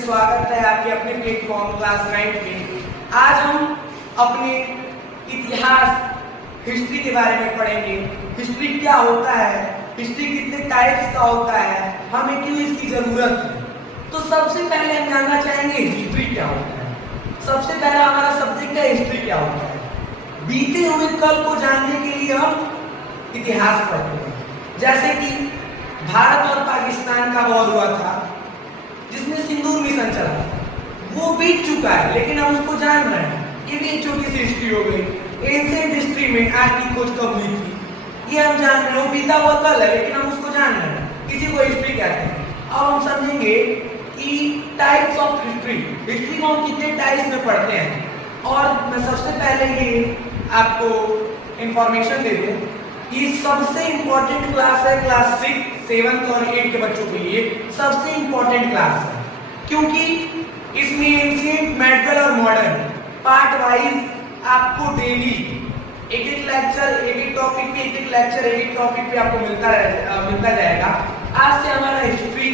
स्वागत है आपके अपने प्लेटफॉर्म क्लास 9 में। आज हम अपने इतिहास हिस्ट्री के बारे में पढ़ेंगे। हिस्ट्री क्या होता है, हिस्ट्री कितने टाइप्स का होता है, हमें क्यों इसकी जरूरत है। तो सबसे पहले हम जानना चाहेंगे हिस्ट्री क्या होता है। सबसे पहला हमारा सब्जेक्ट है हिस्ट्री क्या होता है। बीते हुए कल को जानने के लिए हम इतिहास पढ़ते हैं। जैसे कि भारत और पाकिस्तान का वॉर हुआ था जिसमें सिंदूर मिशन चला था, वो बीत चुका है लेकिन हम उसको जान रहे हैं। ये भी एक छोटी सी हिस्ट्री हो गई। एंशिएंट हिस्ट्री में आग की खोज कब हुई थी, ये हम जान रहे हैं। वो बीता हुआ कल है लेकिन हम उसको जान रहे हैं, इसी को हिस्ट्री कहते हैं। अब हम समझेंगे कि टाइप्स ऑफ हिस्ट्री, हिस्ट्री को हम कितने टाइप्स में पढ़ते हैं। और मैं सबसे पहले ये आपको इंफॉर्मेशन दे दूं, ये सबसे इंपॉर्टेंट क्लास है क्लास 6, 7 और 8 के बच्चों के लिए सबसे इंपॉर्टेंट क्लास है, क्योंकि इसमें एंशिएंट, मेडिवल और मॉडर्न पार्ट वाइज आपको डेली एक एक लेक्चर, एक एक टॉपिक पे एक एक लेक्चर, एक एक टॉपिक पे आपको मिलता जाएगा। आज से हमारा हिस्ट्री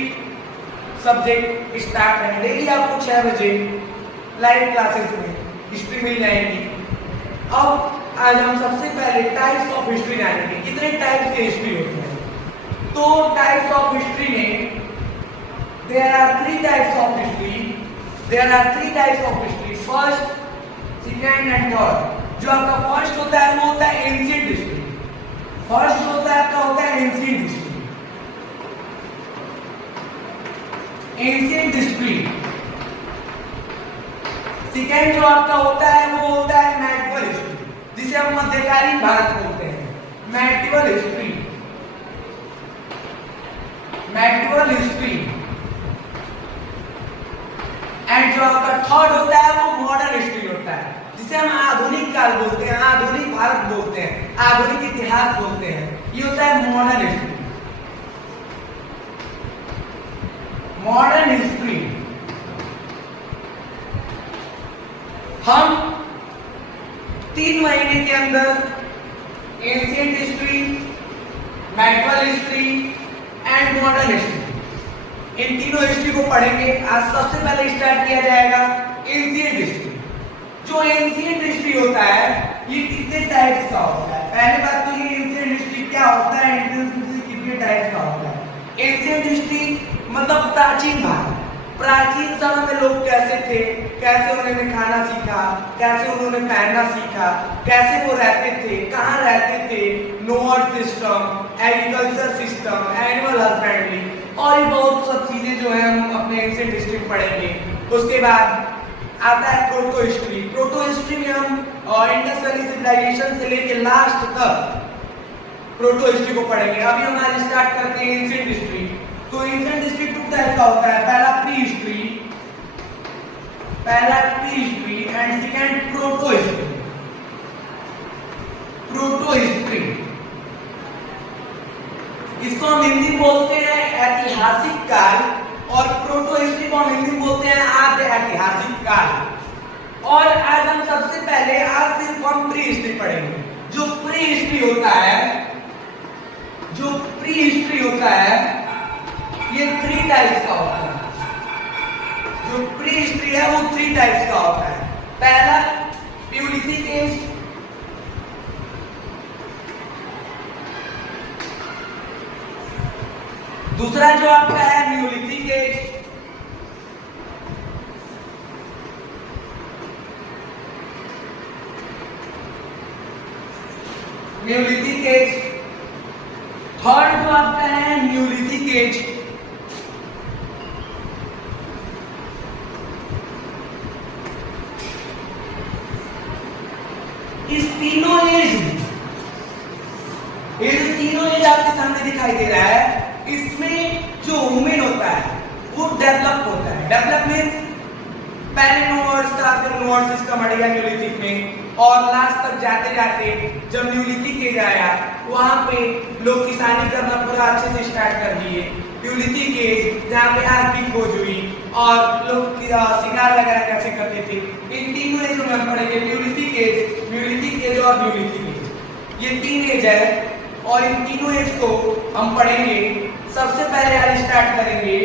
सब्जेक्ट स्टार्ट है। डेली आपको 6 बजे लाइव क्लासेस में हिस्ट्री मिल जाएगी। अब आज हम सबसे पहले टाइप्स ऑफ हिस्ट्री जानेंगे, कितने टाइप्स के हिस्ट्री होते हैं। तो टाइप्स ऑफ हिस्ट्री में there are 3 types of history. There are 3 types of history, first, second and third. जो आपका फर्स्ट होता है वो होता है एंशिएंट हिस्ट्री। फर्स्ट होता है आपका होता है ancient history, ancient history. Second जो आपका होता है वो होता है मेडिवल हिस्ट्री, जिसे हम मध्यकालीन भारत बोलते हैं, medieval history, medieval history. And जो आपका थर्ड होता है वो मॉडर्न हिस्ट्री होता है, जिसे हम आधुनिक काल बोलते हैं, आधुनिक भारत बोलते हैं, आधुनिक इतिहास बोलते हैं। ये होता है मॉडर्न हिस्ट्री। मॉडर्न हिस्ट्री हम 3 महीने के अंदर ancient history, medieval history and modern history, इन तीनों हिस्ट्री को पढ़ेंगे। आज सबसे पहले स्टार्ट किया जाएगा एंशिएंट हिस्ट्री। जो एंशिएंट हिस्ट्री होता है ये कितने टाइप्स का होता है। पहले बात तो ये एंशिएंट हिस्ट्री क्या होता है, एंशिएंट हिस्ट्री कितने टाइप्स का होता है। एंशिएंट हिस्ट्री मतलब प्राचीन भारत, प्राचीन समय में लोग कैसे थे, कैसे उन्होंने खाना सीखा, कैसे उन्होंने पहनना सीखा, कैसे वो रहते थे, कहाँ रहते थे, note system, agriculture system, animal husbandry और ये बहुत सब चीजें जो है हम अपने एंशिएंट हिस्ट्री में पढ़ेंगे। उसके बाद आता है प्रोटो हिस्ट्री। प्रोटो हिस्ट्री में हम इंडस वैली सिविलाइजेशन से लेके लास्ट तक प्रोटो हिस्ट्री को पढ़ेंगे। अभी हम आज स्टार्ट करते हैं एंशिएंट हिस्ट्री। तो एंशिएंट हिस्ट्री 2 टाइप का होता है, पहला प्री हिस्ट्री, पहला pre history and second proto history. Proto history इसको हम हिंदी बोलते हैं ऐतिहासिक काल, और प्रोटो हिस्ट्री को हम हिंदी बोलते हैं आद्य ऐतिहासिक काल। और आज हम सबसे पहले आज सिर्फ हम प्री हिस्ट्री पढ़ेंगे। जो प्री हिस्ट्री होता है, जो प्री हिस्ट्री होता है ये 3 टाइप्स का होता है। जो प्री हिस्ट्री है वो 3 टाइप्स का होता है। पहला प्यूलिथिक एज, दूसरा जो आपका है neolithic age, neolithic age, third जो आपका है न्यूलिथिक एज। इस तीनों एज, ये जो तीनों एज आपके सामने दिखाई दे रहा है, इसमें जो ह्यूमन होता है वो डेवलप होता है। डेवलप मीन्स पहले नो वर्ड्स था, फिर नो वर्ड सिस्टम बढ़ गया न्यूलिथिक में, और लास्ट तक जाते जाते जब न्यूलिथिक एज आया वहां पे लोग किसानी करना पूरा अच्छे से स्टार्ट कर दिए। न्यूलिथिक एज जहाँ पे आग की खोज हुई और लोग शिकार वगैरह कैसे करते थे, इन तीनों एज में पढ़ेंगे। न्यूलिथिक एज, न्यूलिथिक एज और न्यूलिथिक एज, ये 3 एज है और इन तीनों एज को हम पढ़ेंगे। सबसे पहले आज स्टार्ट करेंगे